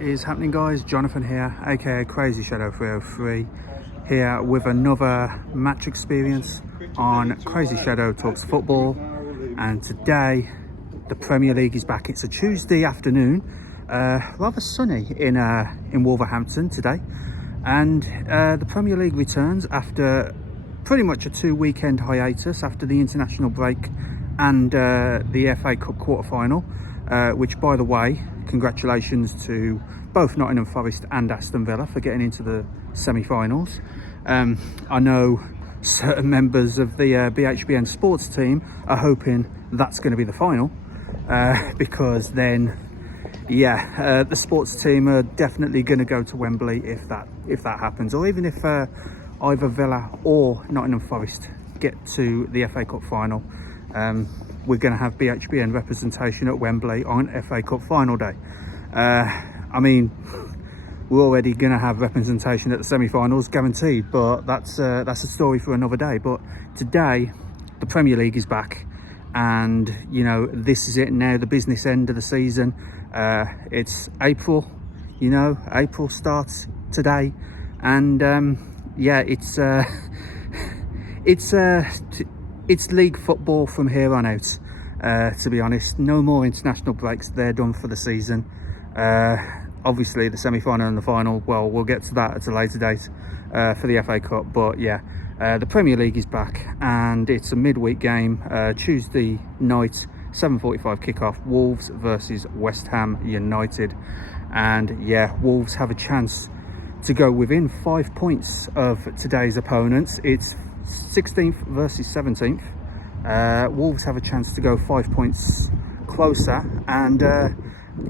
is happening, guys? Jonathan here, aka Crazyshadow 303, here with another match experience on Crazyshadow Talks Football. And today the Premier League is back. It's a Tuesday afternoon, rather sunny in Wolverhampton today, and the Premier League returns after pretty much a 2-weekend hiatus after the international break and the FA Cup quarter-final, which, by the way, congratulations to both Nottingham Forest and Aston Villa for getting into the semi-finals. I know certain members of the BHBN sports team are hoping that's going to be the final, because then, yeah, the sports team are definitely going to go to Wembley if that happens, or even if either Villa or Nottingham Forest get to the FA Cup final. We're going to have BHBN representation at Wembley on FA Cup final day. I mean, we're already going to have representation at the semi-finals, guaranteed, but that's a story for another day. But today, the Premier League is back, and you know, this is it now, the business end of the season. It's April, you know, April starts today, and yeah, it's league football from here on out, to be honest. No more international breaks, they're done for the season. Obviously the semi-final and the final, well, we'll get to that at a later date for the FA Cup. But yeah, the Premier League is back, and it's a midweek game, Tuesday night, 7:45 kickoff, Wolves versus West Ham United. And yeah, Wolves have a chance to go within 5 points of today's opponents. It's 16th versus 17th. Wolves have a chance to go 5 points closer and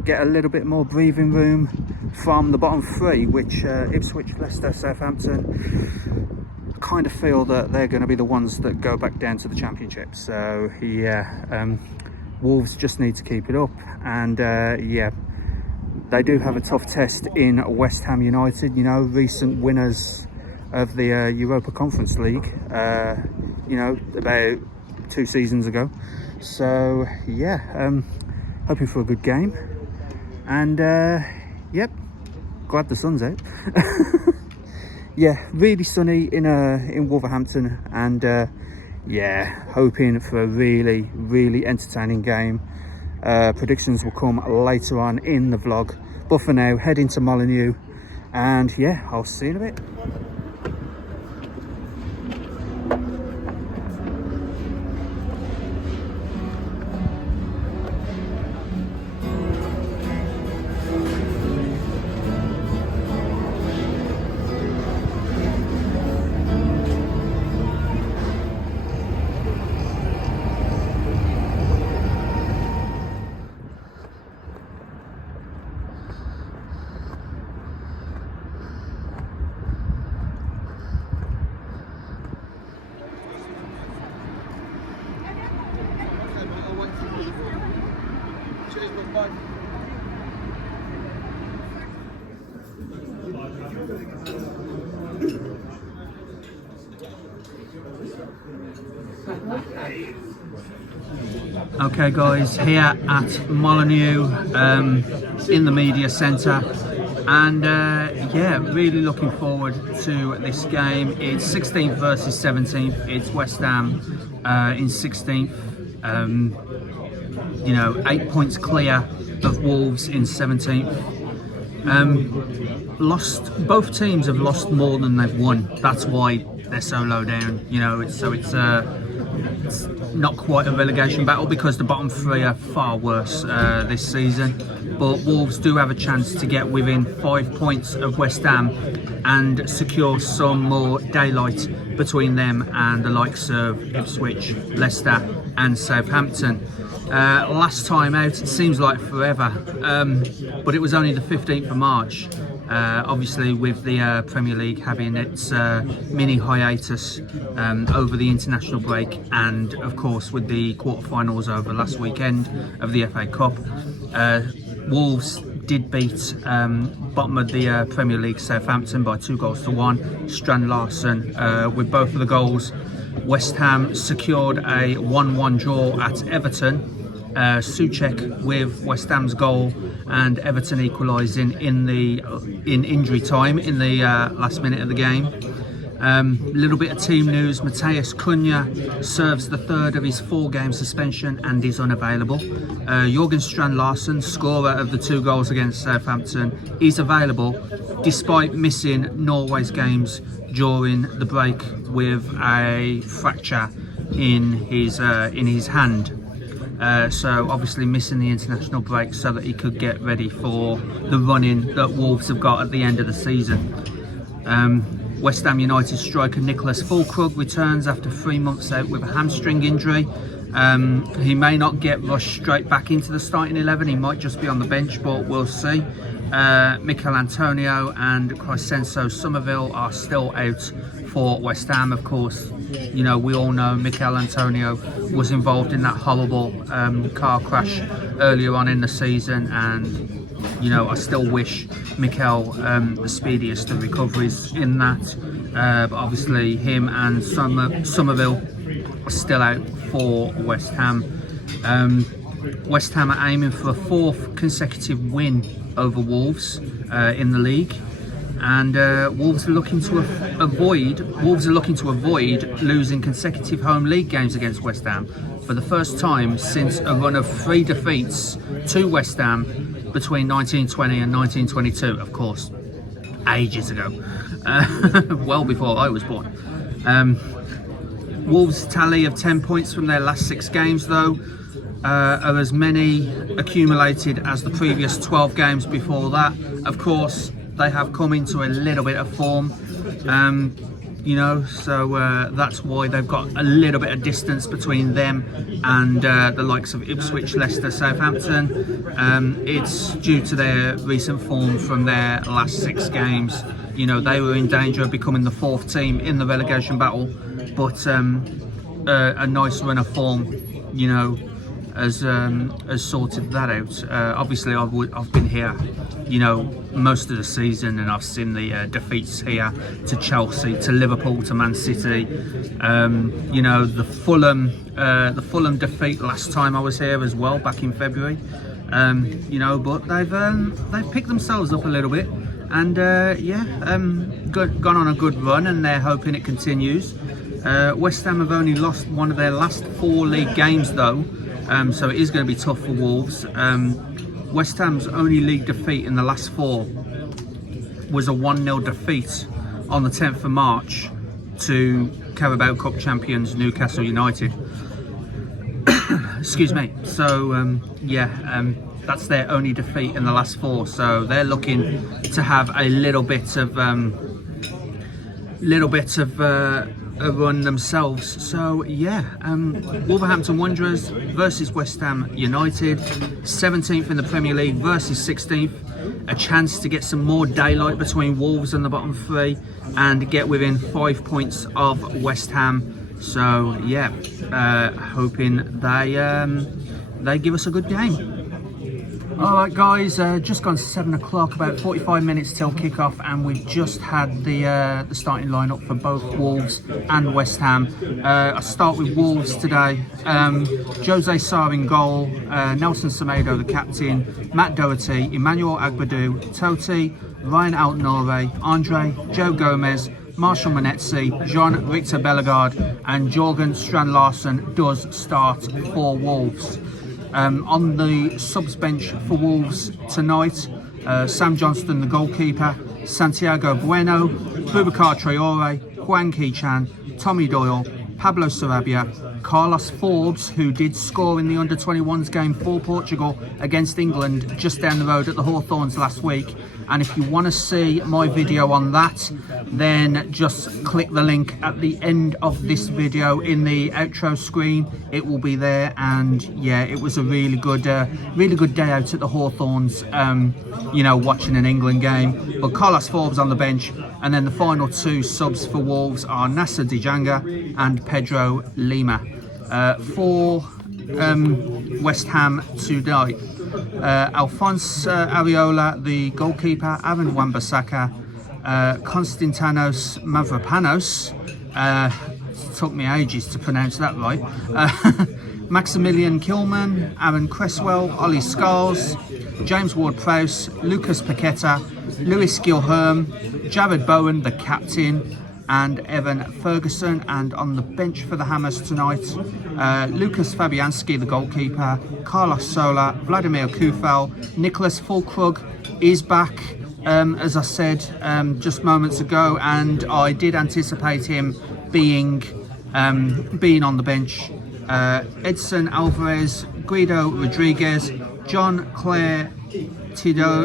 get a little bit more breathing room from the bottom three, which Ipswich, Leicester, Southampton, kind of feel that they're going to be the ones that go back down to the Championship. So yeah, Wolves just need to keep it up, and yeah, they do have a tough test in West Ham United, you know, recent winners of the Europa Conference League, you know, about 2 seasons ago. So yeah, hoping for a good game, and yep, glad the sun's out. Yeah, really sunny in Wolverhampton, and yeah, hoping for a really entertaining game. Predictions will come later on in the vlog, but for now, heading to Molineux, and yeah, I'll see you in a bit. Okay guys, here at Molineux, in the media centre, and yeah, really looking forward to this game. It's 16th versus 17th. It's West Ham in 16th, you know, 8 points clear of Wolves in 17th. Both teams have lost more than they've won. That's why they're so low down, you know. It's not quite a relegation battle, because the bottom three are far worse this season. But Wolves do have a chance to get within 5 points of West Ham and secure some more daylight between them and the likes of Ipswich, Leicester and Southampton. Last time out, it seems like forever, but it was only the 15th of March. Obviously with the Premier League having its mini hiatus over the international break, and of course with the quarterfinals over last weekend of the FA Cup, Wolves did beat bottom of the Premier League Southampton by 2-1. Strand Larsen with both of the goals. West Ham secured a 1-1 draw at Everton, Souček with West Ham's goal and Everton equalising in injury time in the last minute of the game. Little bit of team news: Matheus Cunha serves the third of his 4-game suspension and is unavailable. Jørgen Strand Larsen, scorer of the 2 goals against Southampton, is available despite missing Norway's games during the break with a fracture in his hand. So obviously missing the international break so that he could get ready for the run-in that Wolves have got at the end of the season. West Ham United striker Nicholas Füllkrug returns after 3 months out with a hamstring injury. He may not get rushed straight back into the starting 11. He might just be on the bench, but we'll see. Mikel Antonio and Crysenso Somerville are still out for West Ham. Of course, you know, we all know Mikel Antonio was involved in that horrible car crash earlier on in the season, and you know, I still wish Mikel the speediest of recoveries in that. But obviously him and Somerville are still out for West Ham. West Ham are aiming for a 4th consecutive win over Wolves in the league, and Wolves are looking to avoid losing consecutive home league games against West Ham for the first time since a run of 3 defeats to West Ham between 1920 and 1922, of course, ages ago, well before I was born. Wolves' tally of 10 points from their last 6 games, though, are as many accumulated as the previous 12 games before that. Of course, they have come into a little bit of form, you know, so that's why they've got a little bit of distance between them and the likes of Ipswich, Leicester, Southampton. It's due to their recent form from their last 6 games. You know, they were in danger of becoming the 4th team in the relegation battle, but a nice run of form, you know, has sorted that out. Obviously, I've been here, you know, most of the season, and I've seen the defeats here to Chelsea, to Liverpool, to Man City. You know, the Fulham defeat last time I was here as well, back in February. You know, but they've picked themselves up a little bit, and gone on a good run, and they're hoping it continues. West Ham have only lost one of their last 4 league games, though. So it is going to be tough for Wolves. West Ham's only league defeat in the last 4 was a 1-0 defeat on the 10th of March to Carabao Cup champions Newcastle United. Excuse me. So that's their only defeat in the last 4. So they're looking to have a little bit of a run themselves. So yeah, Wolverhampton Wanderers versus West Ham United, 17th in the Premier League versus 16th. A chance to get some more daylight between Wolves and the bottom 3 and get within 5 points of West Ham. So yeah, hoping they give us a good game. Alright guys, just gone 7 o'clock, about 45 minutes till kickoff, and we've just had the starting lineup for both Wolves and West Ham. I start with Wolves today. Jose Sarr in goal, Nelson Semedo the captain, Matt Doherty, Emmanuel Agbadou, Totti, Ryan Altnore, Andre, Joe Gomez, Marshall Monetsi, Jean-Victor Bellegarde and Jørgen Strand Larsen does start for Wolves. On the subs bench for Wolves tonight, Sam Johnston the goalkeeper, Santiago Bueno, Boubacar Traore, Hwang Hee-chan, Tommy Doyle, Pablo Sarabia, Carlos Forbes, who did score in the under-21s game for Portugal against England just down the road at the Hawthorns last week. And if you want to see my video on that, then just click the link at the end of this video in the outro screen. It will be there. And yeah, it was a really good day out at the Hawthorns, you know, watching an England game. But Carlos Forbes on the bench, and then the final 2 subs for Wolves are Nasser Dijanga and Pedro Lima. For West Ham tonight, Alphonse Areola the goalkeeper, Aaron Wan-Bissaka, Konstantinos Mavropanos, took me ages to pronounce that right, Maximilian Kilman, Aaron Cresswell, Ollie Scholes, James Ward-Prowse, Lucas Paqueta, Lewis Gilherm, Jared Bowen, the captain, and Evan Ferguson. And on the bench for the Hammers tonight, Lucas Fabianski, the goalkeeper, Carlos Sola, Vladimir Kufel, Nicholas Fulkrug is back, as I said just moments ago, and I did anticipate him being on the bench. Edson Alvarez, Guido Rodriguez, John Claire Todibo.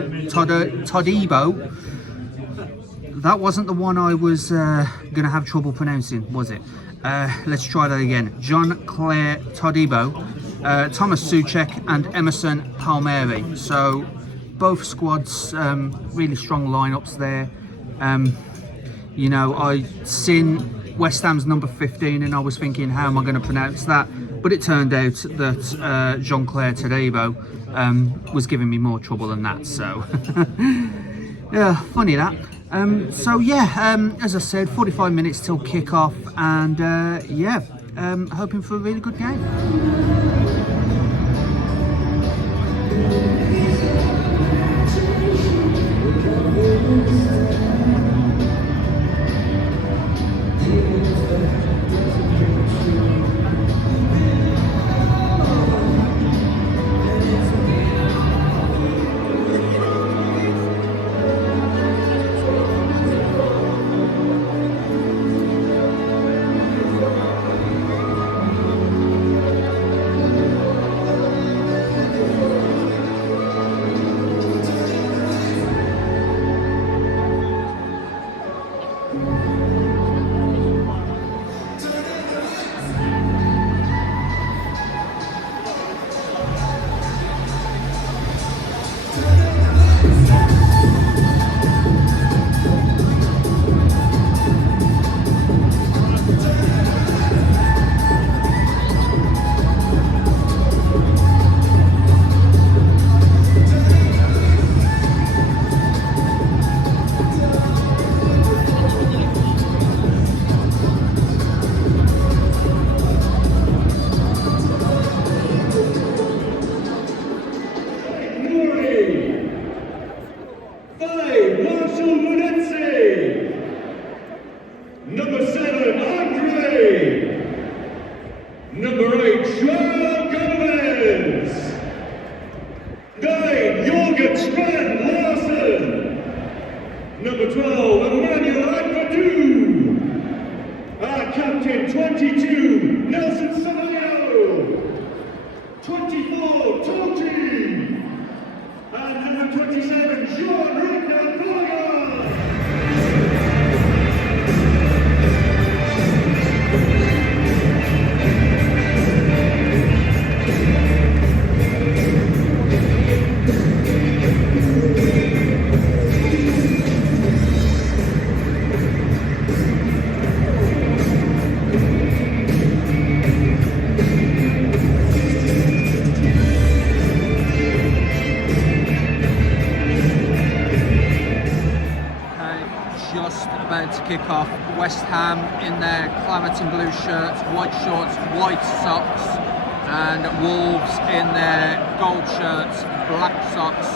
That wasn't the one I was going to have trouble pronouncing, was it? Let's try that again. John Claire Todibo, Thomas Soucek, and Emerson Palmieri. So both squads, really strong lineups there. You know, I seen West Ham's number 15 and I was thinking, how am I going to pronounce that? But it turned out that Jean-Claire Todibo was giving me more trouble than that. So yeah, funny that. So yeah, as I said, 45 minutes till kick-off, and yeah, hoping for a really good game. Number 12, Emmanuel Agbadou. Our captain, 22, Nelson Samayo. 24, Toti. And number 27, Jean-Luc Boyard. About to kick off. West Ham in their claret and blue shirts, white shorts, white socks, and Wolves in their gold shirts, black socks,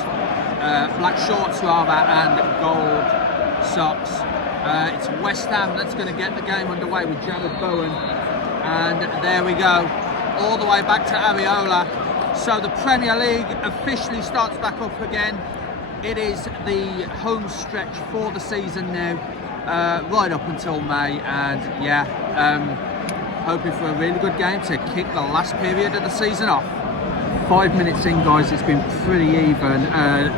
black shorts rather, and gold socks. It's West Ham that's going to get the game underway with Jared Bowen, and there we go, all the way back to Areola. So the Premier League officially starts back up again. It is the home stretch for the season now. Right up until May, and yeah, hoping for a really good game to kick the last period of the season off. 5 minutes in, guys, it's been pretty even.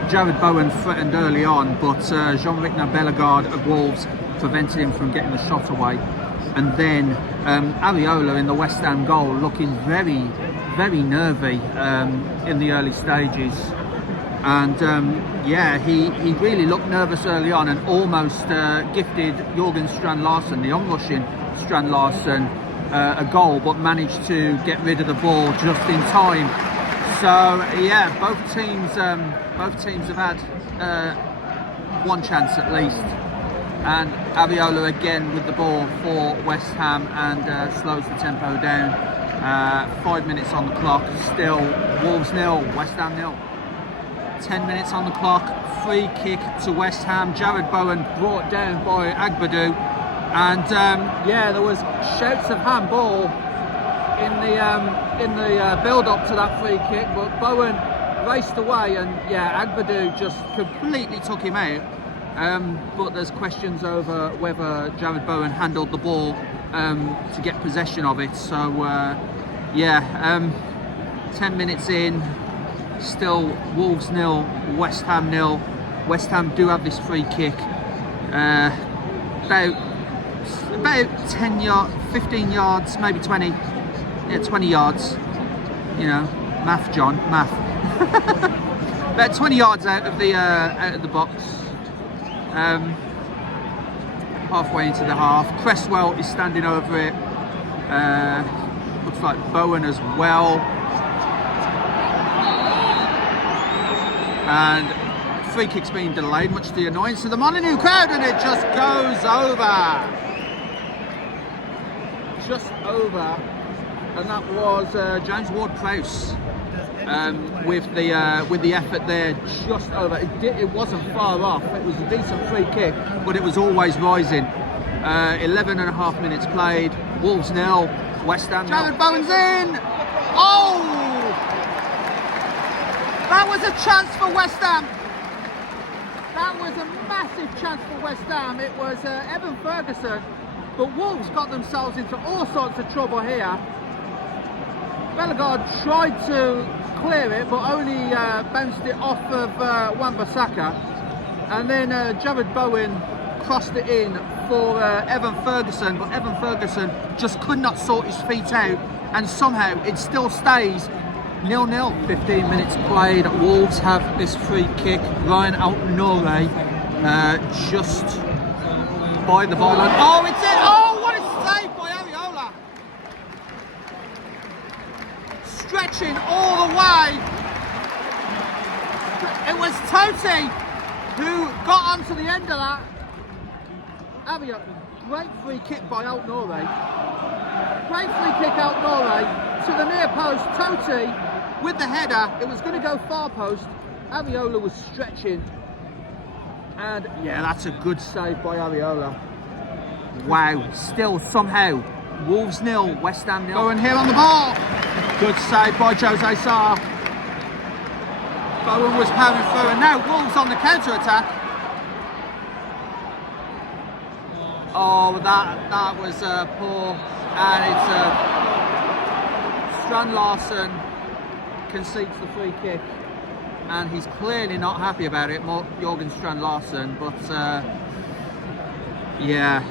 Jared Bowen threatened early on, but Jean-Luc Bellegarde of Wolves prevented him from getting the shot away. And then Areola in the West Ham goal, looking very, very nervy in the early stages. And yeah, he really looked nervous early on and almost gifted Jørgen Strand Larsen, the onrushing Strand Larsen, a goal, but managed to get rid of the ball just in time. So yeah, both teams have had one chance at least. And Areola again with the ball for West Ham, and slows the tempo down. 5 minutes on the clock, still Wolves 0, West Ham 0. 10 minutes on the clock, free kick to West Ham. Jared Bowen brought down by Agbadou, and yeah, there was shouts of handball in the build-up to that free kick, but Bowen raced away, and yeah, Agbadou just completely took him out. But there's questions over whether Jared Bowen handled the ball to get possession of it. So yeah, 10 minutes in, still Wolves 0, West Ham 0. West Ham do have this free kick, about 10 yards, 15 yards, maybe 20. Yeah, 20 yards. You know, math, John, math. About 20 yards out of the box. Halfway into the half, Cresswell is standing over it. Looks like Bowen as well. And free kick's being delayed, much to the annoyance of the Molineux crowd, and it just goes over. Just over. And that was James Ward-Prowse with the effort there, just over. It wasn't far off. It was a decent free kick, but it was always rising. 11 and a half minutes played. Wolves 0, West Ham 0. Jared Bowen's in. Oh, that was a chance for West Ham. That was a massive chance for West Ham. It was Evan Ferguson, but Wolves got themselves into all sorts of trouble here. Bellegarde tried to clear it, but only bounced it off of Wan-Bissaka, and then Jared Bowen crossed it in for Evan Ferguson, but Evan Ferguson just could not sort his feet out, and somehow it still stays 0-0. 15 minutes played. Wolves have this free kick. Ryan Altnore just by the byline. Oh, it's in! Oh, what a save by Areola! Stretching all the way. It was Totti who got onto the end of that. Areola, great free kick by Altnore. Great free kick Altnore to the near post. Totti with the header. It was going to go far post. Areola was stretching. And yeah, that's a good save by Areola. Wow, still somehow Wolves 0, West Ham 0. Bowen here on the ball. Good save by Jose Sarr. Bowen was powering through, and now Wolves on the counter attack. Oh, that was poor, and it's Strand Larsen concedes the free kick, and he's clearly not happy about it, Jorgen Strand Larsen. But yeah,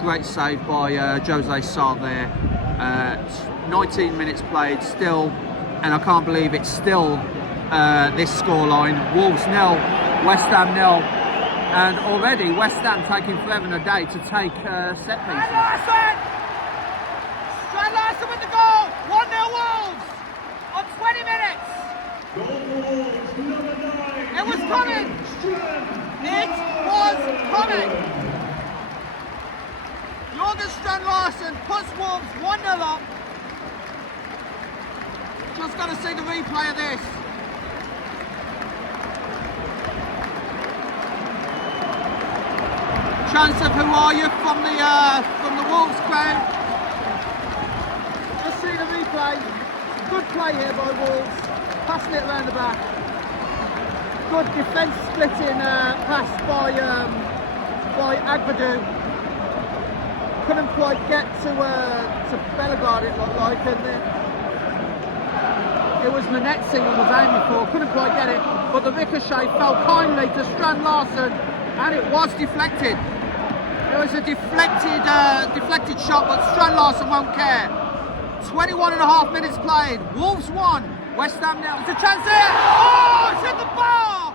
great save by Jose Sarr there. 19 minutes played still, and I can't believe it's still this scoreline. Wolves 0, West Ham 0, and already West Ham taking forever and a day to take set pieces. Strand Larsen with the goal. 1-0 Wolves on 20 minutes. It was coming. It was coming. Jorgen Strand Larsen puts Wolves 1-0 up. Just got to see the replay of this. Chance of who are you from the Wolves crowd. Just see the replay. Good play here by Wolves. Passing it around the back. Good defence splitting pass by Agbadou. Couldn't quite get to Bellegarde, it looked like, and then it was Manetzi who was aiming for. Couldn't quite get it, but the ricochet fell kindly to Strand Larsen, and it was deflected. It was a deflected shot, but Strand Larsen won't care. 21 and a half minutes played. Wolves 1, West Ham 0. It's a chance here. Oh, it's hit the bar.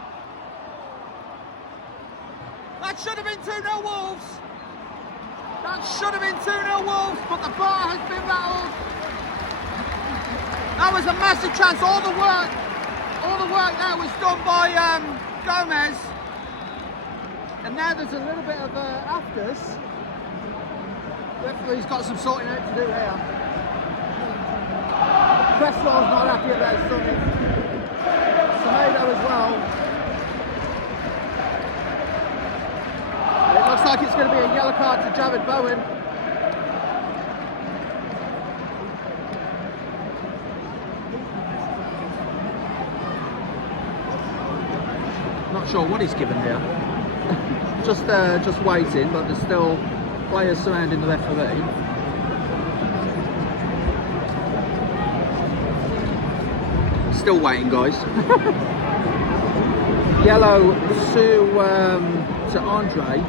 That should have been 2-0 Wolves. That should have been 2-0 Wolves, but the bar has been rattled. That was a massive chance. All the work there was done by Gomez. And now there's a little bit of afters. Referee's got some sorting out to do here. Cresswell's not happy about something. Tomato as well. It looks like it's going to be a yellow card to Jared Bowen. Not sure what he's given here. just waiting, but there's still players surrounding the referee. Still waiting, guys. Yellow to Andre.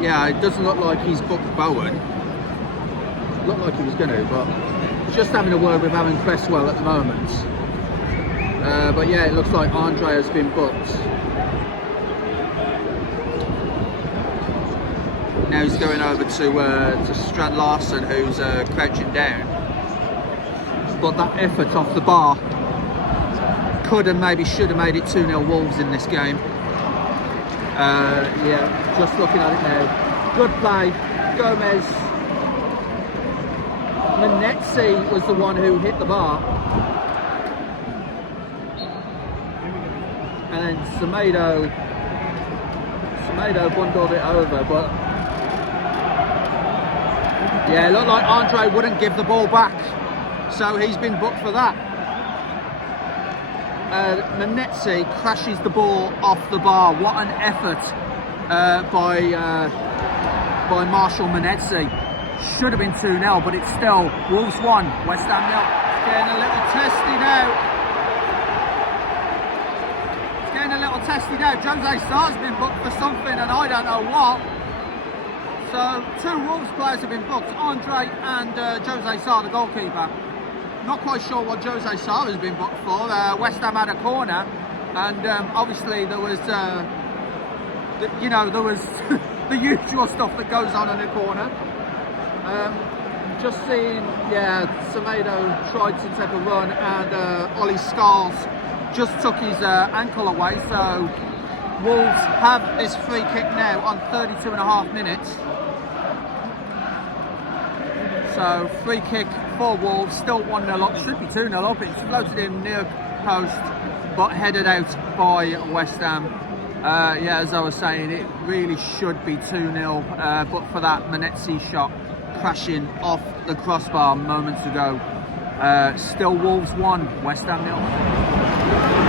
Yeah, it doesn't look like he's booked Bowen. Looked like he was going to, but just having a word with Aaron Cresswell at the moment. But yeah, it looks like Andre has been booked. Now he's going over to Strand Larson, who's crouching down. But that effort off the bar could and maybe should have made it 2-0 Wolves in this game. Yeah, just looking at it now. Good play, Gomez. Manetzi was the one who hit the bar. And then Semedo bundled it over, but yeah, it looked like Andre wouldn't give the ball back, so he's been booked for that. Manetzi crashes the ball off the bar. What an effort by Marshall Manetzi. Should have been 2-0, but it's still Wolves 1, West Ham 0. It's getting a little testy now. Jose Sarr's been booked for something, and I don't know what. So 2 Wolves players have been booked, Andre and Jose Sarr, the goalkeeper. Not quite sure what Jose Sarr has been booked for. West Ham had a corner, and obviously there was, there was the usual stuff that goes on in a corner. Just seeing, yeah, Semedo tried to take a run, and Ollie Scarles just took his ankle away, so Wolves have this free kick now on 32.5 minutes. So free kick for Wolves, still 1-0 up, should be 2-0 up. It's floated in near post, but headed out by West Ham. Yeah, as I was saying, it really should be 2-0, but for that Manetzi shot crashing off the crossbar moments ago. Still Wolves 1, West Ham 0.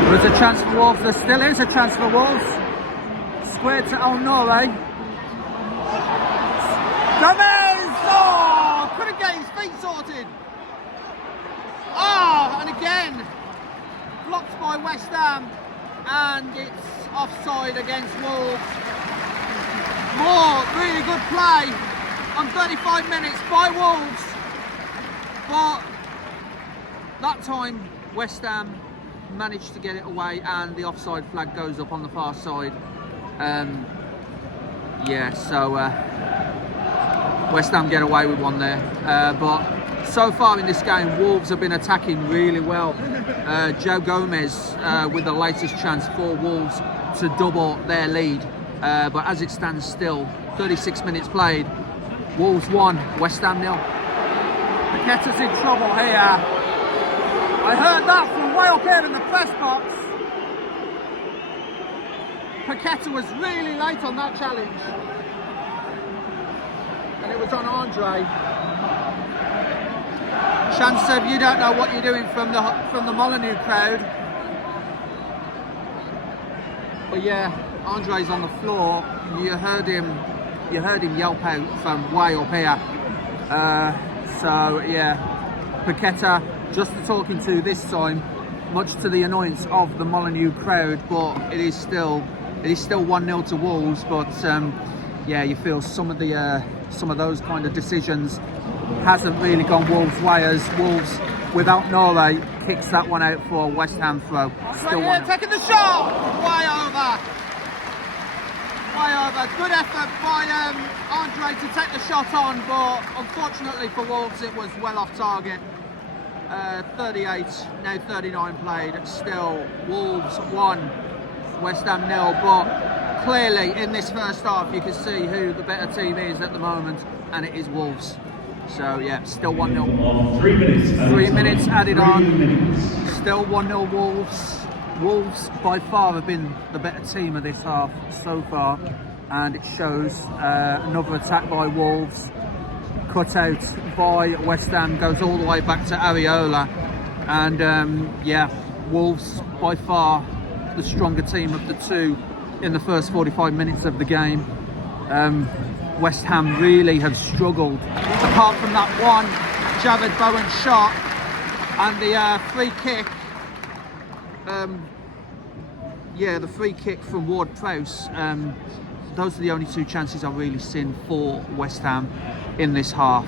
There's a chance for Wolves, there still is a chance for Wolves. Squared to El Nore. Gomez! Oh! Couldn't get his feet sorted. Oh, and again, blocked by West Ham, and it's offside against Wolves. More really good play on 35 minutes by Wolves, but that time West Ham managed to get it away, and the offside flag goes up on the far side. Yeah, so West Ham get away with one there, but so far in this game Wolves have been attacking really well. Joe Gomez with the latest chance for Wolves to double their lead, but as it stands still, 36 minutes played, Wolves 1, West Ham 0. Paqueta's in trouble here. I heard that from way up here in the press box. Paqueta was really late on that challenge, and it was on Andre. Chance of you don't know what you're doing from the Molineux crowd. But yeah, Andre's on the floor. You heard him yelp out from way up here. So yeah, Paqueta just talking to this time, much to the annoyance of the Molineux crowd, but it is still 1-0 to Wolves. But yeah, you feel some of those kind of decisions hasn't really gone Wolves' way, as Wolves without Nore kicks that one out for a West Ham throw. Still right here, taking the shot, way over. Good effort by Andre to take the shot on, but unfortunately for Wolves it was well off target. 38, now 39 played, still Wolves 1, West Ham 0, but clearly in this first half you can see who the better team is at the moment, and it is Wolves. So yeah, still 1-0. Of 3 minutes. 3 minutes added 3 on. minutes. Still 1-0 Wolves. Wolves by far have been the better team of this half so far, and it shows. Another attack by Wolves, cut out by West Ham, goes all the way back to Areola, and yeah, Wolves by far the stronger team of the two in the first 45 minutes of the game. West Ham really have struggled, apart from that one Jared Bowen shot and the free kick. Yeah, the free kick from Ward-Prowse. Those are the only two chances I've really seen for West Ham in this half.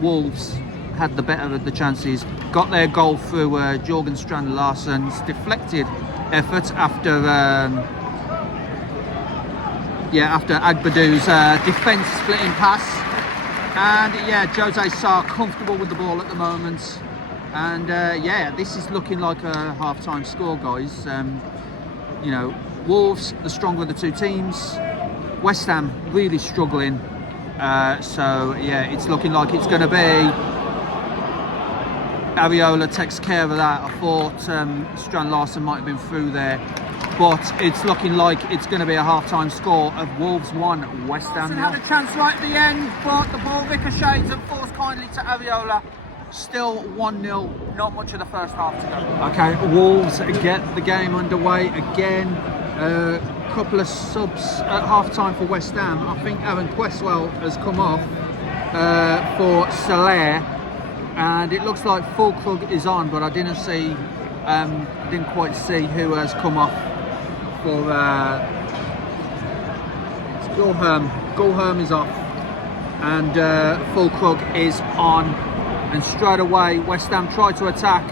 Wolves had the better of the chances, got their goal through Jorgen Strand-Larsen's deflected effort after after Agbadou's defence splitting pass. And yeah, Jose Sarr comfortable with the ball at the moment. And yeah, this is looking like a half-time score, guys. You know, Wolves, the stronger of the two teams. West Ham really struggling. So yeah, it's looking like it's going to be Areola takes care of that. I thought Strand-Larsen might have been through there, but it's looking like it's going to be a half-time score of Wolves 1, West Ham 0. Had a chance right at the end, but the ball ricochets and falls kindly to Areola. Still 1-0, not much of the first half to go. Okay, Wolves get the game underway again. Couple of subs at half-time for West Ham. I think Aaron Cresswell has come off for Soler, and it looks like Fulkrug is on, but I didn't see, didn't quite see who has come off for Gulherm. Gulherm is off, and Fulkrug is on. And straight away, West Ham try to attack.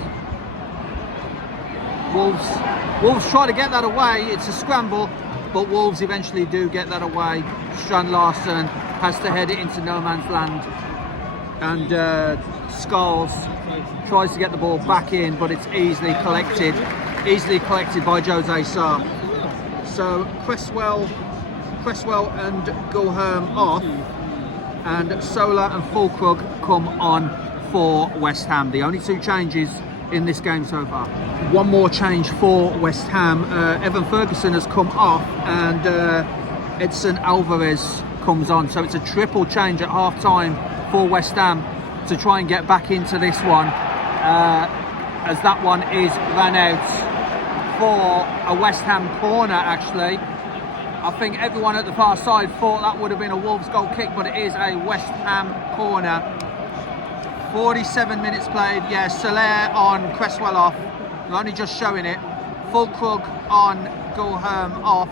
Wolves try to get that away. It's a scramble, but Wolves eventually do get that away. Strand-Larsen has to head it into no man's land, and Scholes tries to get the ball back in, but it's easily collected by Jose Sarr. So Cresswell and Gulherm off, and Soler and Fulkrug come on for West Ham. The only two changes in this game so far. One more change for West Ham. Evan Ferguson has come off, and Edson Alvarez comes on. So it's a triple change at half time for West Ham to try and get back into this one, as that one is ran out for a West Ham corner. Actually, I think everyone at the far side thought that would have been a Wolves goal kick, but it is a West Ham corner. 47 minutes played. Yeah, Soler on, Cresswell off. We're only just showing it. Fulkrug on, Gulherm off.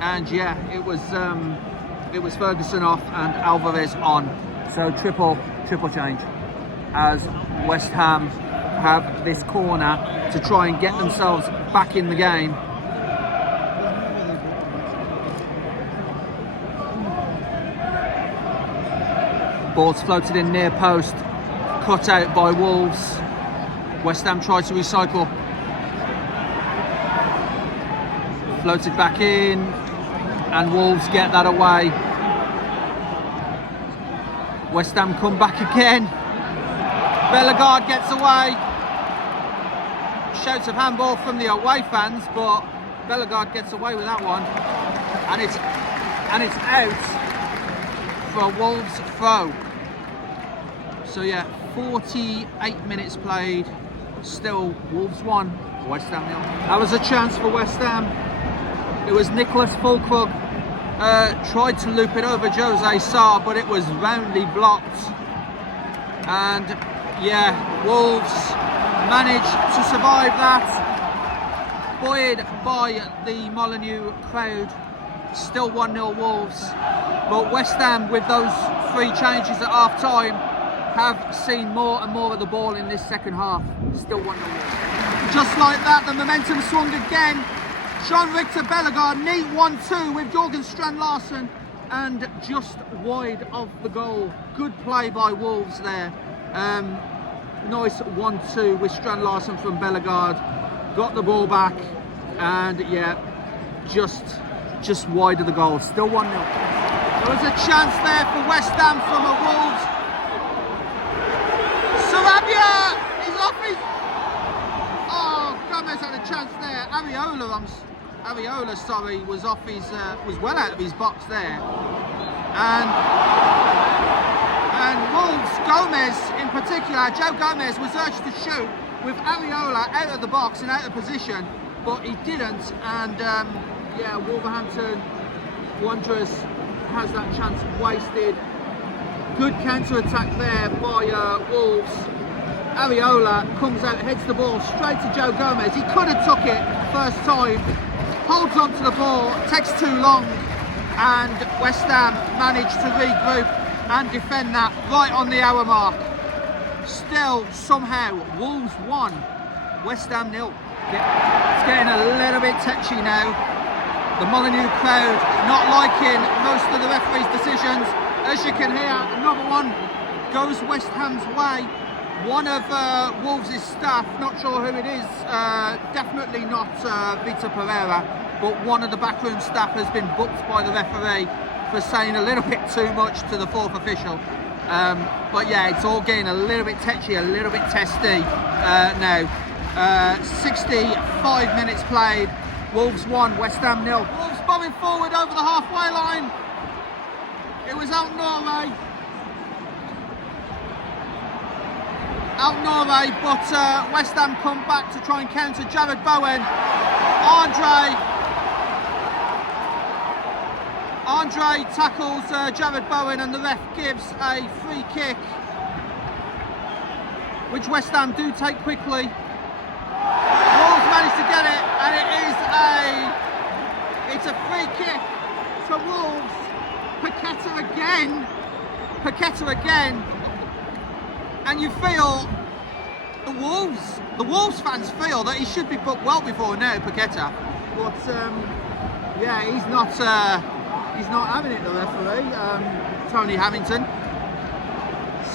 And yeah, it was Ferguson off and Alvarez on. So triple change, as West Ham have this corner to try and get themselves back in the game. Ball's floated in near post, cut out by Wolves. West Ham try to recycle. Floated back in, and Wolves get that away. West Ham come back again. Bellegarde gets away. Shouts of handball from the away fans, but Bellegarde gets away with that one, and it's out for a Wolves throw. So yeah, 48 minutes played, still Wolves 1, West Ham 0. That was a chance for West Ham. It was Nicholas Fulkrug, tried to loop it over Jose Sarr, but it was roundly blocked. And yeah, Wolves managed to survive that, buoyed by the Molineux crowd. Still 1-0 Wolves, but West Ham, with those 3 changes at half time, have seen more and more of the ball in this second half. Still 1-0 Wolves. Just like that, the momentum swung again. Jean-Victor Bellegarde, neat 1-2 with Jorgen Strand-Larsen, and just wide of the goal. Good play by Wolves there. Nice 1-2 with Strand-Larsen from Bellegarde. Got the ball back, and yeah, just wide of the goal. Still 1-0. There was a chance there for West Ham from a Wolves. Sarabia is off his... Oh, Gomez had a chance there. Ariola, sorry, was off his, was well out of his box there. And Wolves, Gomez in particular, Joe Gomez was urged to shoot with Ariola out of the box and out of position, but he didn't. And yeah, Wolverhampton Wanderers has that chance wasted. Good counter-attack there by Wolves. Ariola comes out, heads the ball straight to Joe Gomez. He could have took it first time, holds on to the ball, takes too long, and West Ham managed to regroup and defend that right on the hour mark. Still, somehow, Wolves won, West Ham 0. It's getting a little bit touchy now. The Molineux crowd not liking most of the referee's decisions. As you can hear, another one goes West Ham's way. One of Wolves' staff, not sure who it is, definitely not Vitor Pereira, but one of the backroom staff has been booked by the referee for saying a little bit too much to the fourth official. But yeah, it's all getting a little bit touchy, a little bit testy now. 65 minutes played, Wolves 1, West Ham 0. Wolves bombing forward over the halfway line. It was out Norway, but West Ham come back to try and counter. Jared Bowen, Andre tackles Jared Bowen, and the ref gives a free kick, which West Ham do take quickly. Wolves managed to get it, and it's a free kick to Wolves. Paqueta again, and you feel the Wolves fans feel that he should be booked well before now, Paqueta, but yeah, he's not having it, the referee, Tony Hamilton.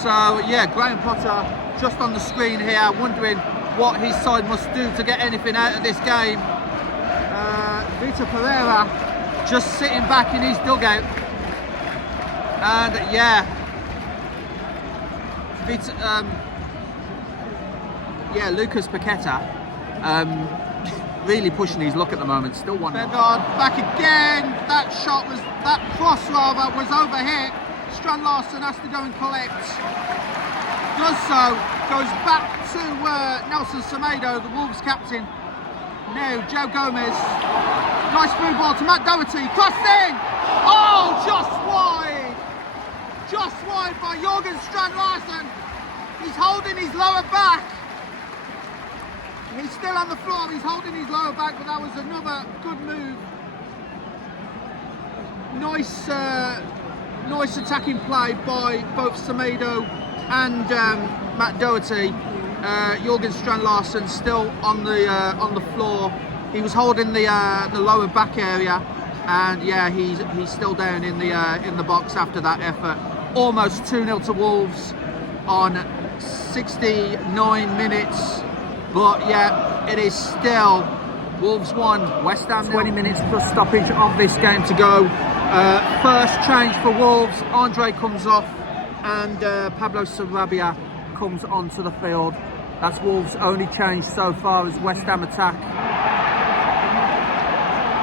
So yeah, Graham Potter just on the screen here, wondering what his side must do to get anything out of this game. Vitor Pereira just sitting back in his dugout, and yeah, Lucas Paqueta really pushing his luck at the moment. Still 1-0. Back again. That cross was overhit. Strand Larsen has to go and collect. Does so. Goes back to Nelson Semedo, the Wolves captain. Now Joe Gomez. Nice through ball to Matt Doherty. Crossed in. Oh, just wide. Just wide by Jørgen Strand Larsen. He's holding his lower back. He's still on the floor, he's holding his lower back, but that was another good move. Nice attacking play by both Semedo and Matt Doherty. Jørgen Strand Larsen still on the floor. He was holding the lower back area, and yeah, he's still down in the box after that effort. Almost 2-0 to Wolves on 69 minutes. But yeah, it is still Wolves 1, West Ham 20 minutes plus stoppage of this game to go. First change for Wolves, Andre comes off, and Pablo Sarabia comes onto the field. That's Wolves' only change so far as West Ham attack.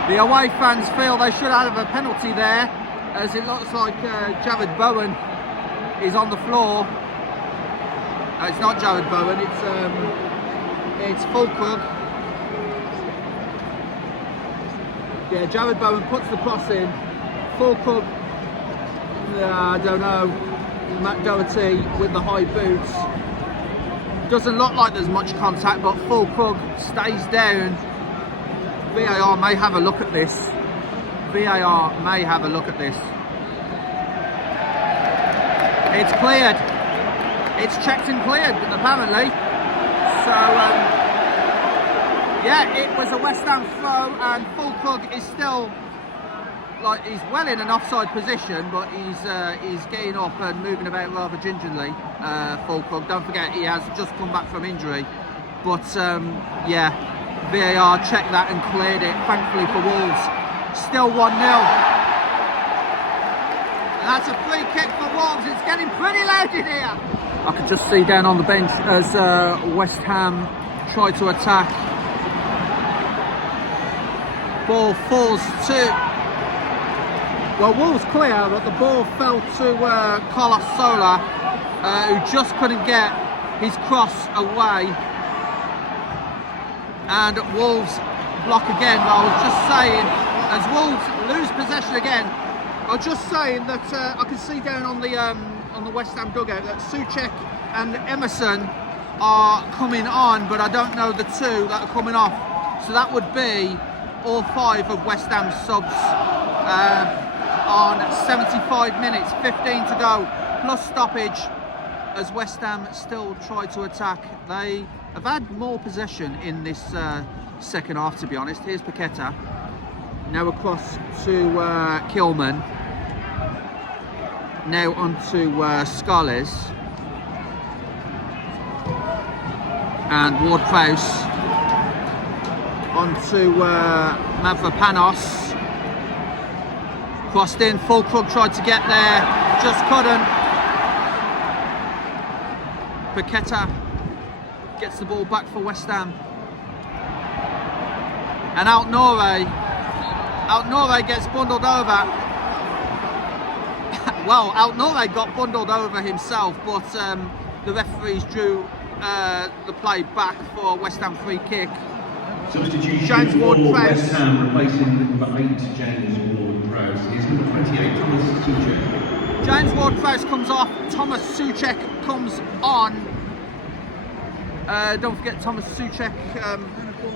The away fans feel they should have a penalty there, as it looks like Jared Bowen is on the floor. No, it's not Jared Bowen, it's Fulkrug. Yeah, Jared Bowen puts the cross in. Fulkrug, I don't know. Matt Doherty with the high boots. Doesn't look like there's much contact, but Fulkrug stays down. VAR may have a look at this. It's cleared. It's checked and cleared, apparently. So, yeah, it was a West Ham throw, and Fulkrug is still, like, he's well in an offside position, but he's getting up and moving about rather gingerly. Fulkrug, don't forget, he has just come back from injury. But, yeah, VAR checked that and cleared it, thankfully for Wolves. Still 1-0. And that's a free kick for Wolves. It's getting pretty loud in here. I could just see down on the bench as West Ham try to attack. Ball falls to... Well, Wolves clear, but the ball fell to Carlos Sola, who just couldn't get his cross away. And Wolves block again. But I was just saying, as Wolves lose possession again, I was just saying that I can see down on the West Ham dugout that Souček and Emerson are coming on, but I don't know the two that are coming off. So that would be all 5 of West Ham's subs on 75 minutes, 15 to go, plus stoppage, as West Ham still try to attack. They have had more possession in this second half, to be honest. Here's Paqueta, now across to Kilman, now on to Scarles, and Ward-Prowse, on to Mavropanos. Crossed in, Fulkrug tried to get there, just couldn't. Paqueta gets the ball back for West Ham. And Altnore gets bundled over. Well, Altnore got bundled over himself, but the referees drew the play back for West Ham free kick. Substitution James for Ward-Prowse. West Ham, replacing number 8 James Ward-Prowse is number 28 Thomas Souček. James Ward-Prowse comes off, Thomas Souček comes on. Don't forget Thomas Souček.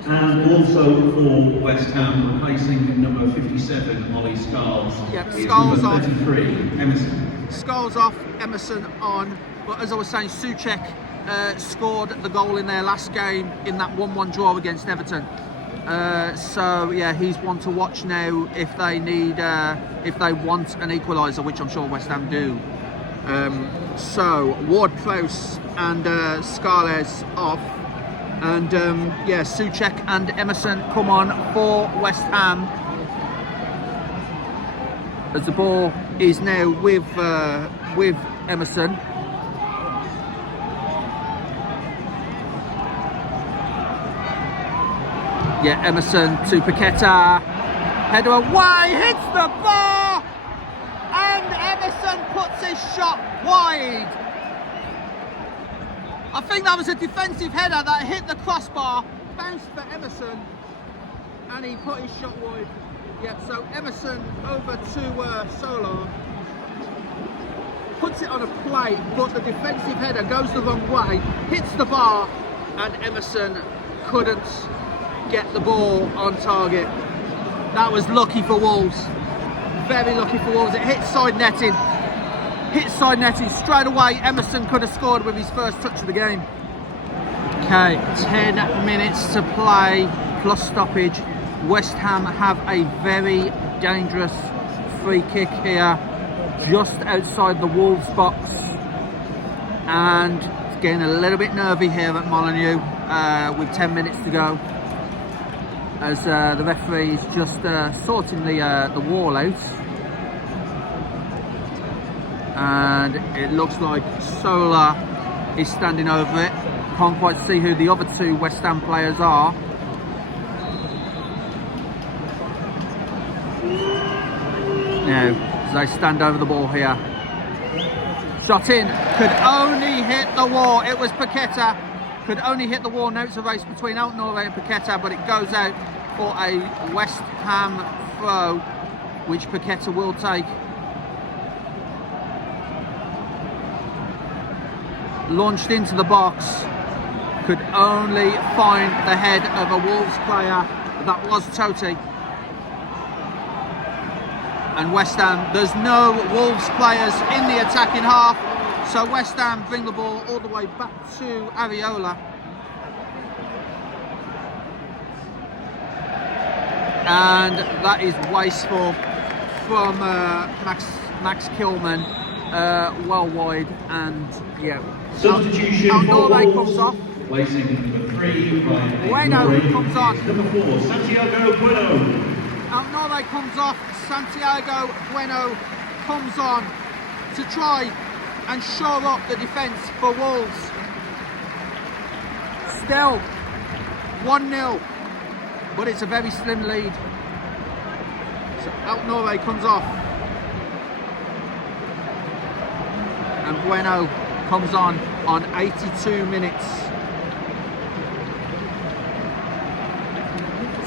And also for West Ham, replacing number 57 Ollie Scarles. Yep, is Scarles number off. 33 Emerson. Scarles off, Emerson on. But as I was saying, Souček scored the goal in their last game in that 1-1 draw against Everton. So yeah, he's one to watch now if they need, if they want an equaliser, which I'm sure West Ham do. So Ward-Prowse and Scarles off, and yeah, Souček and Emerson come on for West Ham. As the ball is now with Emerson. Yeah, Emerson to Paqueta, header away, hits the bar, and Emerson puts his shot wide. I think that was a defensive header that hit the crossbar, bounced for Emerson, and he put his shot wide. Yep, so Emerson over to Solar, puts it on a plate, but the defensive header goes the wrong way, hits the bar, and Emerson couldn't get the ball on target. That was lucky for Wolves, very lucky for Wolves. It hit side netting, straight away. Emerson could have scored with his first touch of the game. Okay, 10 minutes to play plus stoppage. West Ham have a very dangerous free kick here just outside the Wolves box, and it's getting a little bit nervy here at Molineux with 10 minutes to go, as the referee is just sorting the wall out, and it looks like Sola is standing over it. Can't quite see who the other two West Ham players are. Now, as they stand over the ball here. Shot in, could only hit the wall. It was Paqueta, could only hit the wall. Now it's a race between Altnore and Paqueta, but it goes out for a West Ham throw, which Paqueta will take. Launched into the box, could only find the head of a Wolves player. That was Totti. And West Ham, there's no Wolves players in the attacking half, so West Ham bring the ball all the way back to Areola. And that is wasteful from Max Kilman, well wide, and yeah. Substitution Altnore comes off. Placing number 3, Bueno comes on. Number 4, Santiago Bueno. Altnore comes off, Santiago Bueno comes on to try and shore up the defence for Wolves. Still 1-0, but it's a very slim lead. So Altnore comes off, and Bueno comes on 82 minutes.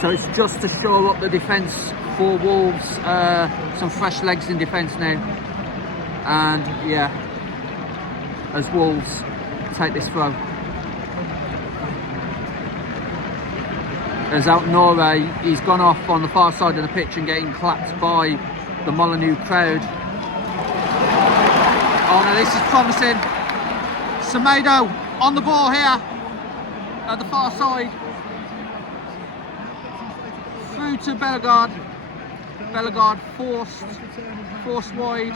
So it's just to shore up the defence for Wolves, some fresh legs in defence now. And yeah, as Wolves take this throw. As Altnore, he's gone off on the far side of the pitch and getting clapped by the Molineux crowd. Oh no, this is promising. Semedo on the ball here at the far side. Through to Bellegarde. Bellegarde forced wide.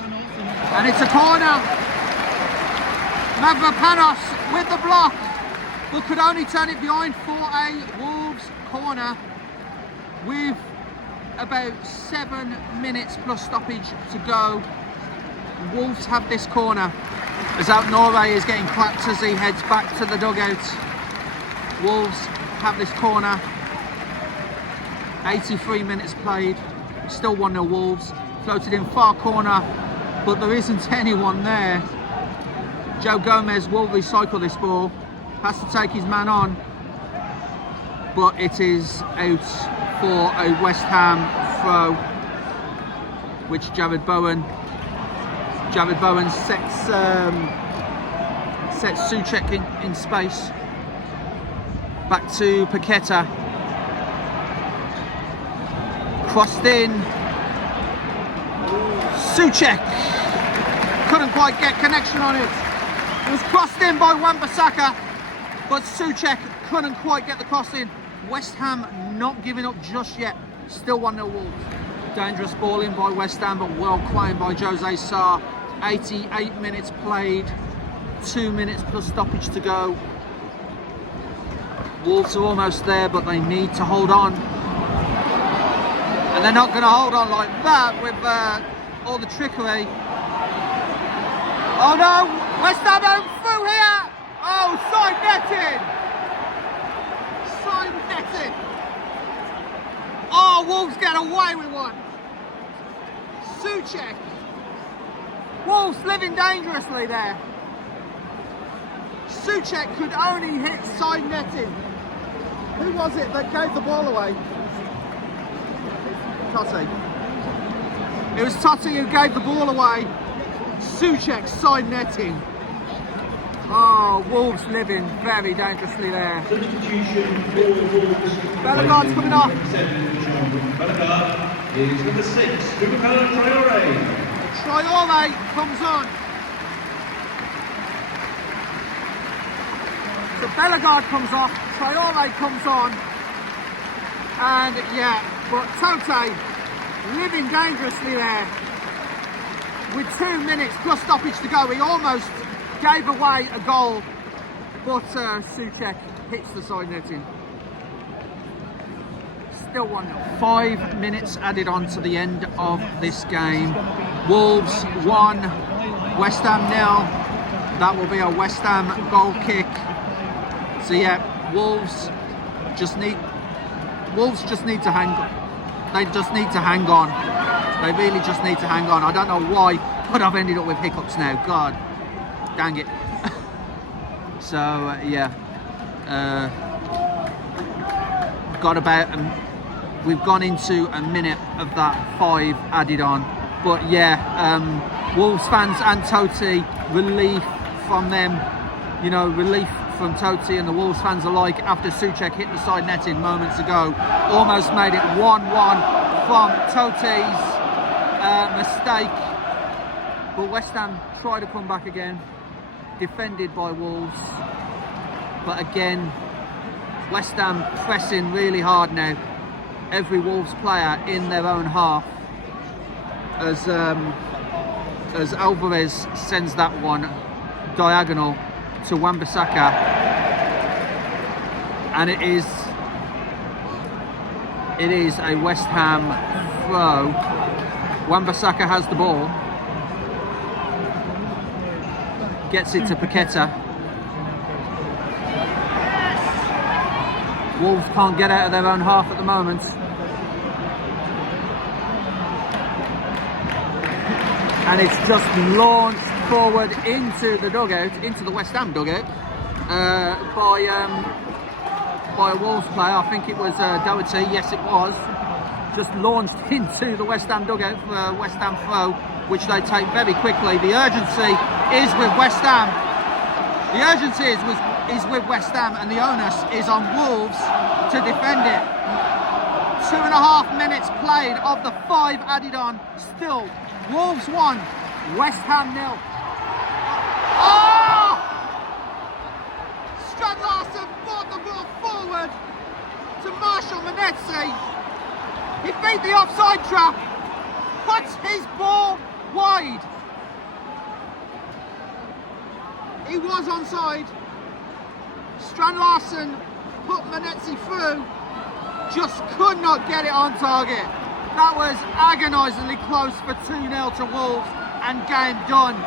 And it's a corner. Mavropanos with the block, but could only turn it behind for a Wolves corner with about 7 minutes plus stoppage to go. Wolves have this corner as Altnore is getting clapped as he heads back to the dugout. Wolves have this corner. 83 minutes played, still 1-0 Wolves. Floated in far corner, but there isn't anyone there. Joe Gomez will recycle this ball, has to take his man on, but it is out for a West Ham throw, which Jared Bowen sets Souček in space. Back to Paqueta. Crossed in. Souček couldn't quite get connection on it. It was crossed in by Wan-Bissaka, but Souček couldn't quite get the cross in. West Ham not giving up just yet. Still 1-0 Wolves. Dangerous ball in by West Ham, but well claimed by Jose Sarr. 88 minutes played, 2 minutes plus stoppage to go. Wolves are almost there, but they need to hold on. And they're not going to hold on like that with all the trickery. Oh no, West Ham home through here. Oh, side netting. Side netting. Oh, Wolves get away with one. Souček. Wolves living dangerously there. Souček could only hit side netting. Who was it that gave the ball away? Totti. It was Totti who gave the ball away. Souček side netting. Oh, Wolves living very dangerously there. Bellegarde's coming off. Bellegarde is number 6, Traore. Traore comes on. So Bellegarde comes off, Traore comes on. And yeah, but Totti living dangerously there. With 2 minutes plus stoppage to go, he almost gave away a goal, but Souček hits the side netting. Still 1-0. 5 minutes added on to the end of this game. Wolves 1, West Ham 0. That will be a West Ham goal kick. So yeah, Wolves just need to hang. They just need to hang on. They really just need to hang on. I don't know why, but I've ended up with hiccups now. God, dang it. So yeah, we've gone into a minute of that 5 added on. But yeah, Wolves fans and Totti, relief from them. You know, relief from Totti and the Wolves fans alike after Souček hit the side netting moments ago. Almost made it 1-1 from Totti's mistake. But West Ham try to come back again. Defended by Wolves. But again, West Ham pressing really hard now. Every Wolves player in their own half. As Alvarez sends that one diagonal to Wan-Bissaka, and it is a West Ham throw. Wan-Bissaka has the ball, Gets it to Paqueta. Wolves can't get out of their own half at the moment. And it's just launched forward into the dugout, into the West Ham dugout, by a Wolves player. I think it was Doherty. Yes, it was. Just launched into the West Ham dugout for a West Ham throw, which they take very quickly. The urgency is with West Ham. The urgency is with West Ham, and the onus is on Wolves to defend it. 2.5 minutes played of the 5 added on. Still, Wolves 1, West Ham 0. Oh! Strand Larsen brought the ball forward to Marshall Manetzi. He beat the offside trap, puts his ball wide. He was onside. Strand Larsen put Manetzi through, just could not get it on target. That was agonisingly close for 2-0 to Wolves and game done.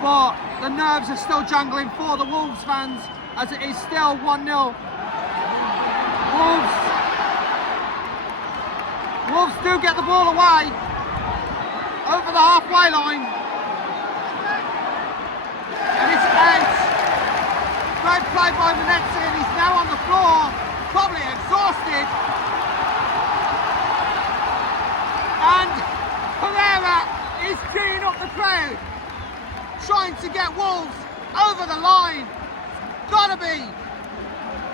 But the nerves are still jangling for the Wolves fans as it is still 1-0. Wolves do get the ball away over the halfway line. And it's out. Great play by Manetzi, and he's now on the floor, probably exhausted. And Pereira is geeing up the crowd, trying to get Wolves over the line. Gotta be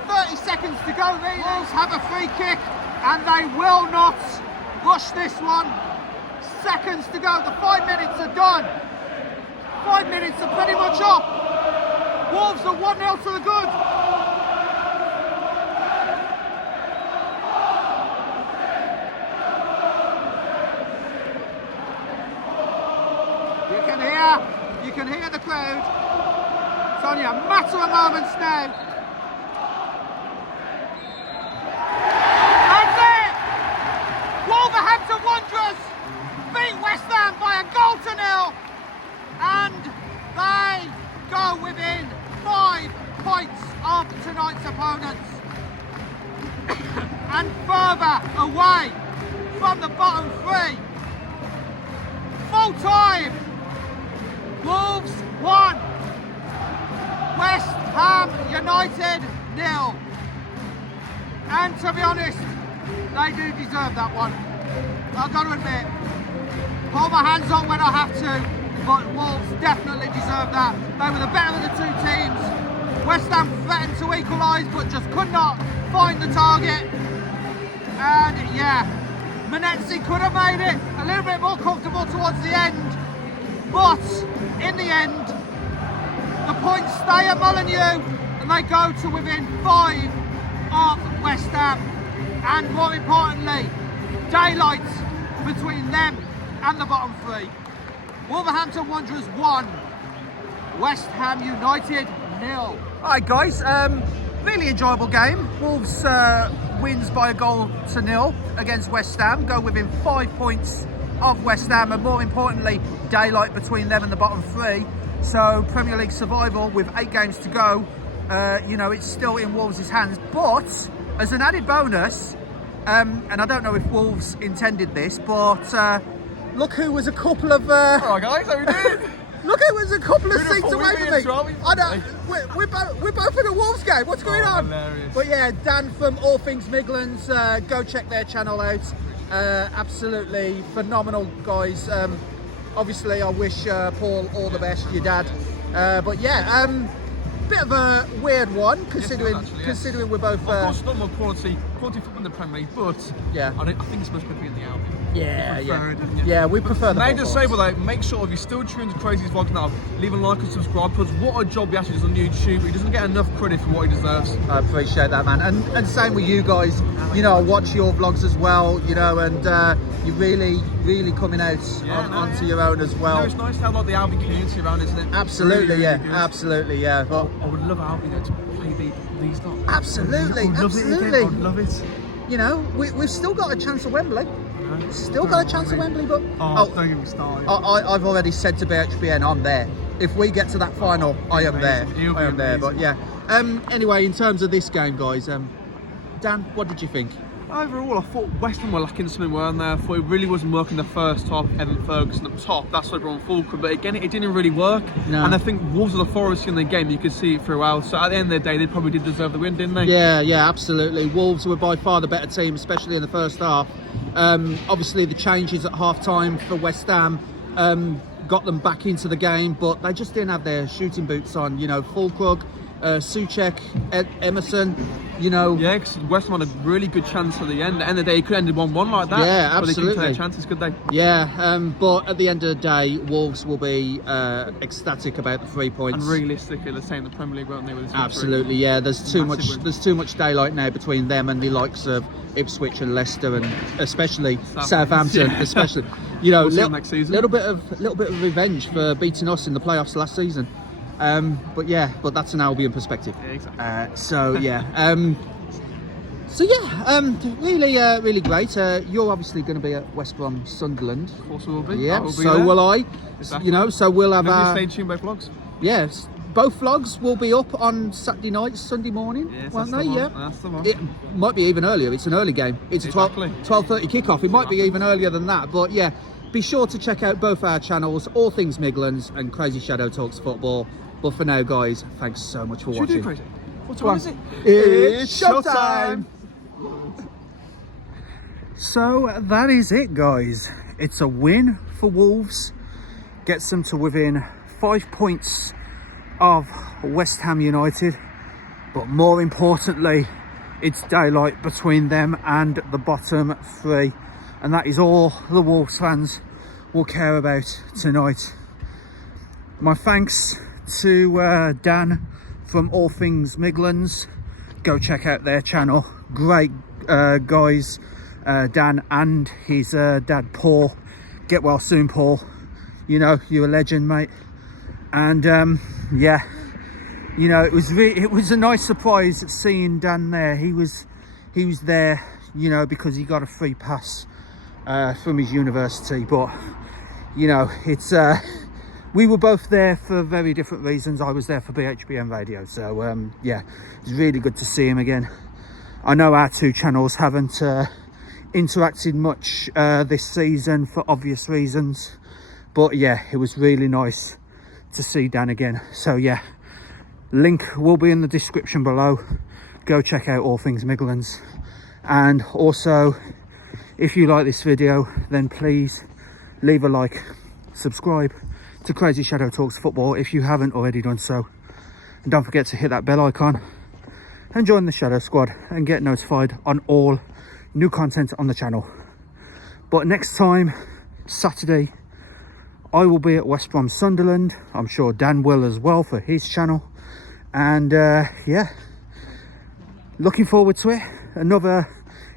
30 seconds to go. Wolves have a free kick, and they will not rush this one. Seconds to go. The 5 minutes are done. 5 minutes are pretty much up. Wolves are 1-0 to the good. You can hear the crowd. It's only a matter of moments now. That's it! Wolverhampton Wanderers beat West Ham by a goal to 0, and they go within 5 points of tonight's opponents and further away from the bottom 3. Full time. Wolves 1, West Ham United 0. And to be honest, they do deserve that one. I've got to admit, hold my hands on when I have to, but Wolves definitely deserve that. They were the better of the two teams. West Ham threatened to equalise, but just could not find the target. And yeah, Manetzi could have made it a little bit more comfortable towards the end. But in the end, the points stay at Molineux, and they go to within 5 of West Ham. And more importantly, daylight between them and the bottom 3. Wolverhampton Wanderers 1, West Ham United 0. Alright guys, really enjoyable game. Wolves wins by a goal to 0 against West Ham, go within 5 points of West Ham, and more importantly, daylight between them and the bottom 3. So Premier League survival with 8 games to go. You know, it's still in Wolves' hands, but as an added bonus, and I don't know if Wolves intended this, but look who was a couple of Alright guys, how we doing? look who was a couple of seats away from me. I know, we're both in a Wolves game. What's going on? Hilarious. But yeah, Dan from All Things Midlands, go check their channel out. Absolutely phenomenal guys. Obviously I wish Paul all the best, your dad. But yeah, bit of a weird one considering we're both of course not more quality football in the Premier League, but yeah, I think it's supposed to be in the Albion. Yeah, we prefer the May I just say, though, make sure if you're still tuned to Crazy's vlog now, leave a like and subscribe, because what a job he actually does on YouTube. He doesn't get enough credit for what he deserves. I appreciate that, man, and same with you guys. You know, I watch your vlogs as well, you know, and you're really coming out onto your own as well. No, it's nice to have like the Albion community around, isn't it? Absolutely, really, yeah, really absolutely, yeah. But I would love Albion to play these lot. Absolutely, I would love absolutely. it again. I would love it. You know, we've still got a chance at Wembley. Still got a chance at Wembley, but don't get me started. I've already said to BHBN, I'm there. if we get to that final, I am there. It'll I am be there. But amazing. yeah. Anyway, in terms of this game, guys, Dan, what did you think? Overall, I thought West Ham were lacking something, weren't they? I thought it really wasn't working the first half. Evan Ferguson up top, that's why on Fulcrum. But again, it didn't really work. No. And I think Wolves are the forest in the game. You could see it throughout. So at the end of the day, they probably did deserve the win, didn't they? Yeah, absolutely. Wolves were by far the better team, especially in the first half. Obviously, the changes at half-time for West Ham got them back into the game, but they just didn't have their shooting boots on. You know, Fulkrug, Souček, Emerson, you know. Yeah, because West Ham had a really good chance at the end. At the end of the day, it could have ended 1-1 like that. Yeah, But they didn't absolutely. take their chances, could they? Yeah, but at the end of the day, Wolves will be ecstatic about the 3 points. And realistically, they're saying the Premier League, won't they? With this victory? Absolutely, yeah. There's too Massive much. win. There's too much daylight now between them and the likes of Ipswich and Leicester, and especially Southampton. Yeah. Especially, you know, We'll see them next season. little bit of revenge for beating us in the playoffs last season. But that's an Albion perspective. Yeah, exactly. Really great. You're obviously going to be at West Brom Sunderland. Of course, we will be. Yeah, I will be so there. will I. Exactly. You know, so we'll have Maybe our. stay tuned both vlogs. Yes, both vlogs will be up on Saturday night, Sunday morning, Yes, won't that's they? the Yeah. one. That's the one. It might be even earlier. It's an early game. It's a Exactly. 12:30 kickoff. It might be even earlier than that. But yeah, be sure to check out both our channels, All Things Midlands and Crazyshadow Talks Football. But for now, guys, thanks so much for Should we watching. do crazy? What Go time on. is it? It's showtime! So that is it, guys. It's a win for Wolves. Gets them to within 5 points of West Ham United. But more importantly, it's daylight between them and the bottom three. And that is all the Wolves fans will care about tonight. My thanks to Dan from All Things Midlands. Go check out their channel. Great guys, Dan and his dad Paul. Get well soon, Paul. You know, you're a legend, mate. And yeah, you know, it was a nice surprise seeing Dan there. He was there, you know, because he got a free pass from his university. But you know, it's we were both there for very different reasons. I was there for BHBM Radio, so yeah, it's really good to see him again. I know our two channels haven't interacted much this season for obvious reasons, but yeah, it was really nice to see Dan again. So yeah, link will be in the description below. Go check out All Things Midlands. And also, if you like this video, then please leave a like, subscribe to Crazyshadow Talks Football if you haven't already done so, and don't forget to hit that bell icon and join the Shadow Squad and get notified on all new content on the channel. But next time, Saturday, I will be at West Brom Sunderland. I'm sure Dan will as well for his channel. And yeah, looking forward to it. Another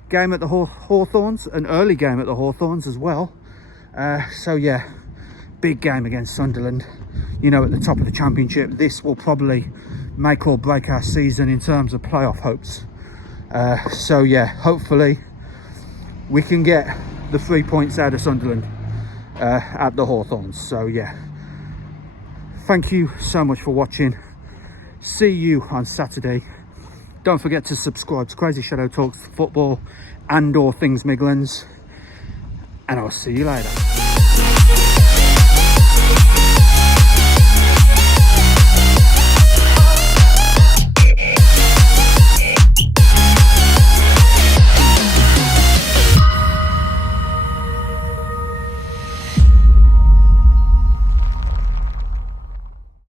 game at the Hawthorns, an early game at the Hawthorns as well. So yeah, big game against Sunderland, you know, at the top of the championship. This will probably make or break our season in terms of playoff hopes. So yeah, hopefully we can get the 3 points out of Sunderland at the Hawthorns. So yeah, thank you so much for watching. See you on Saturday. Don't forget to subscribe to Crazyshadow Talks Football and All Things Midlands, and I'll see you later.